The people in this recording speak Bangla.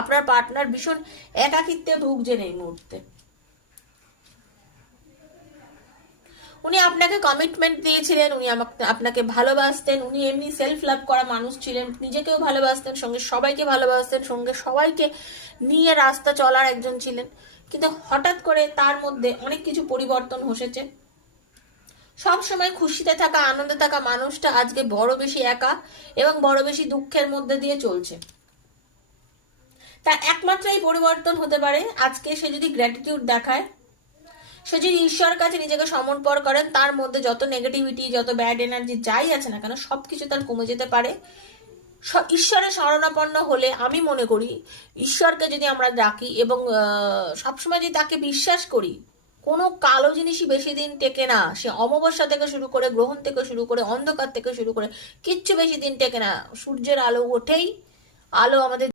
আপনার পার্টনার ভীষণ একাকিত্বে ভুগছেন এই মুহূর্তে। উনি আপনাকে কমিটমেন্ট দিয়েছিলেন, উনি আপনাকে ভালোবাসতেন, উনি এমনি সেলফ লাভ করা মানুষ ছিলেন, নিজেকেও ভালোবাসতেন, সঙ্গে সবাইকে ভালোবাসতেন, সঙ্গে সবাইকে নিয়ে রাস্তা চলার একজন ছিলেন। কিন্তু হঠাৎ করে তার মধ্যে অনেক কিছু পরিবর্তন ঘটেছে। সব সময় খুশিতে থাকা, আনন্দে থাকা মানুষটা আজকে বড় বেশি একা এবং বড় বেশি দুঃখের মধ্যে দিয়ে চলছে। তার একমাত্র এই পরিবর্তন হতে পারে আজকে সে যদি গ্র্যাটিটিউড দেখায়, সে যদি ঈশ্বরের কাছে নিজেকে সমর্পণ করেন, তার মধ্যে যত নেগেটিভিটি, যত ব্যাড এনার্জি যাই আছে না কেন, সবকিছু তার কমে যেতে পারে। ঈশ্বরের শরণাপন্ন হলে আমি মনে করি, ঈশ্বরকে যদি আমরা ডাকি এবং সবসময় যদি তাকে বিশ্বাস করি, কোনো কালো জিনিসই বেশি দিন টেকে না। সে অমাবস্যা থেকে শুরু করে, গ্রহণ থেকে শুরু করে, অন্ধকার থেকে শুরু করে কিচ্ছু বেশি দিন টেকে না। সূর্যের আলো ওঠেই আলো আমাদের